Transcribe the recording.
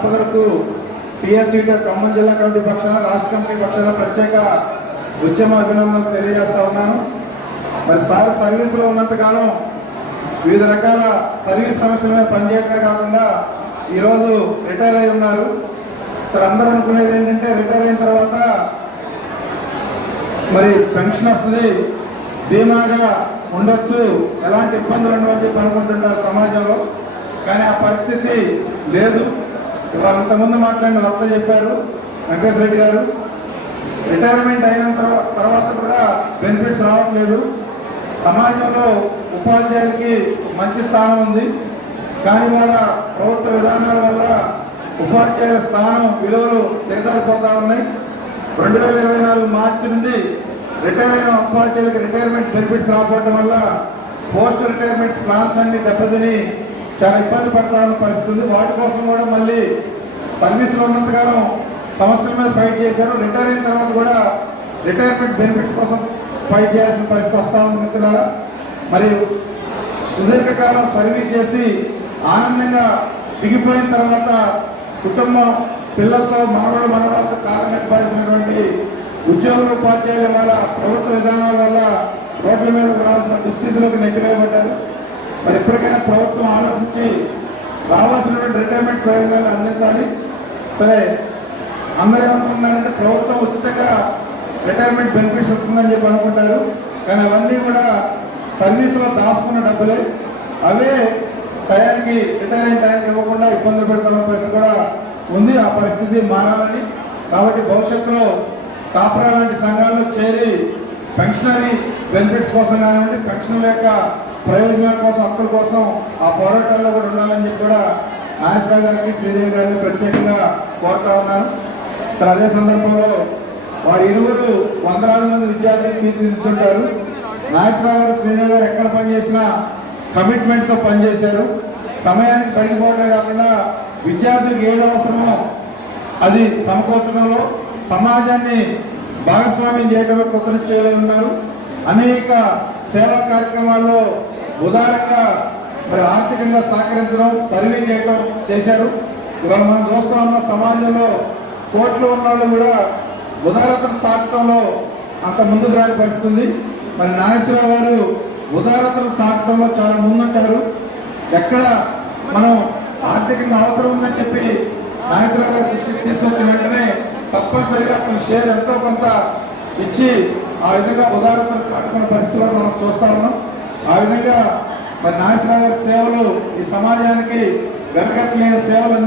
దంపతులకు టీఎస్సీటీ ఖమ్మం జిల్లా కమిటీ పక్షాన రాష్ట్ర కమిటీ పక్షాన ప్రత్యేక ఉద్యమ అభినందనలు తెలియజేస్తా ఉన్నాను. మరి సార్ సర్వీసులో ఉన్నంతకాలం వివిధ రకాల సర్వీస్ సమస్యల మీద పనిచేయడమే కాకుండా ఈరోజు రిటైర్ అయి ఉన్నారు. సార్ అందరూ అనుకునేది ఏంటంటే రిటైర్ అయిన తర్వాత మరి పెన్షన్ వస్తుంది, ధీమాగా ఉండొచ్చు, ఎలాంటి ఇబ్బందులు ఉండవని చెప్పి అనుకుంటుంటారు సమాజంలో. కానీ ఆ పరిస్థితి లేదు. ఇవాళ అంతకుముందు మాట్లాడిన వక్త చెప్పారు వెంకటేశ్వర రెడ్డి గారు, రిటైర్మెంట్ అయిన తర్వాత కూడా బెనిఫిట్స్ రావట్లేదు. సమాజంలో ఉపాధ్యాయులకి మంచి స్థానం ఉంది, కానీ వాళ్ళ ప్రభుత్వ విధానాల వల్ల ఉపాధ్యాయుల స్థానం విలువలు దిగజారిపోతా ఉన్నాయి. 2024 మార్చి నుండి రిటైర్ అయిన ఉపాధ్యాయులకు రిటైర్మెంట్ బెనిఫిట్స్ రాకపోవడం వల్ల పోస్ట్ రిటైర్మెంట్ ప్లాన్స్ అన్ని దెబ్బతిని చాలా ఇబ్బంది పడతా ఉన్న పరిస్థితి. వాటి కోసం కూడా మళ్ళీ సర్వీస్లో ఉన్నంతకాలం సమస్యల మీద ఫైట్ చేశారు. రిటైర్ అయిన తర్వాత కూడా రిటైర్మెంట్ బెనిఫిట్స్ కోసం ఫైట్ చేయాల్సిన పరిస్థితి వస్తూ ఉంది మిత్రులారా. మరి సుదీర్ఘకాలం సర్వీస్ చేసి ఆనందంగా దిగిపోయిన తర్వాత కుటుంబం పిల్లలతో మనవరాలతో కాలం గడపాల్సినటువంటి ఉద్యోగుల ఉపాధ్యాయుల వల్ల ప్రభుత్వ విధానాల వల్ల రోడ్ల మీద రావాల్సిన దుస్థితిలోకి నెట్టివేయబడ్డారు. మరి ఇప్పటికైనా ప్రభుత్వం ఆలోచించి రావాల్సినటువంటి రిటైర్మెంట్ ప్రయోజనాలు అందించాలి. సరే, అందరూ ఏమనుకుంటున్నారంటే ప్రభుత్వం ఉచితంగా రిటైర్మెంట్ బెనిఫిట్స్ వస్తుందని చెప్పి అనుకుంటారు. కానీ అవన్నీ కూడా సర్వీసులో దాచుకున్న డబ్బులే. అవే టయానికి రిటైర్ అయిన టయానికి ఇవ్వకుండా ఇబ్బందులు పెడుతున్న పరిస్థితి కూడా ఉంది. ఆ పరిస్థితి మారాలని, కాబట్టి భవిష్యత్తులో కాపరా లాంటి సంఘాల్లో చేరి పెన్షనరీ బెనిఫిట్స్ కోసం కానివ్వండి, పెన్షన్ల యొక్క ప్రయోజనాల కోసం, హక్కుల కోసం ఆ పోరాటాల్లో కూడా ఉండాలని చెప్పి కూడా నాగేశ్వరరావు గారికి, శ్రీదేవి గారిని ప్రత్యేకంగా కోరుతా ఉన్నాను. సార్, అదే సందర్భంలో వారి ఇరువురు వందలాది మంది విద్యార్థులు తీర్చిదిద్దుతుంటారు. నాగేశ్వరరావు గారు, శ్రీదేవి గారు ఎక్కడ పనిచేసినా కమిట్మెంట్తో పనిచేశారు. సమయానికి పడిపోవడమే కాకుండా విద్యార్థులకు ఏది అవసరమో అది సమకూర్చడంలో, సమాజాన్ని భాగస్వామ్యం చేయడంలో కృతనిశ్చయాలు ఉన్నారు. అనేక సేవా కార్యక్రమాల్లో ఉదారంగా మరి ఆర్థికంగా సహకరించడం, సర్వీస్ చేయడం చేశారు. ఇవాళ మనం చూస్తూ ఉన్న సమాజంలో కోట్లు ఉన్న వాళ్ళు కూడా ఉదారతను చాటడంలో అంత ముందుకు రాని పరిస్థితుంది. మరి నాగేశ్వరరావు గారు ఉదారతను చాటడంలో చాలా ముందుంటారు. ఎక్కడ మనం ఆర్థికంగా అవసరం ఉందని చెప్పి నాగేశ్వరరావు గారు దృష్టికి తీసుకొచ్చిన వెంటనే తప్పనిసరిగా కొన్ని షేర్ ఎంతో కొంత ఇచ్చి ఆ విధంగా ఉదారతను చాటుకున్న పరిస్థితుల్లో మనం చూస్తా ఉన్నాం. ఆ విధంగా మరి నాగేశ్వరరావు గారి సేవలు ఈ సమాజానికి వెనకట్లేని సేవలు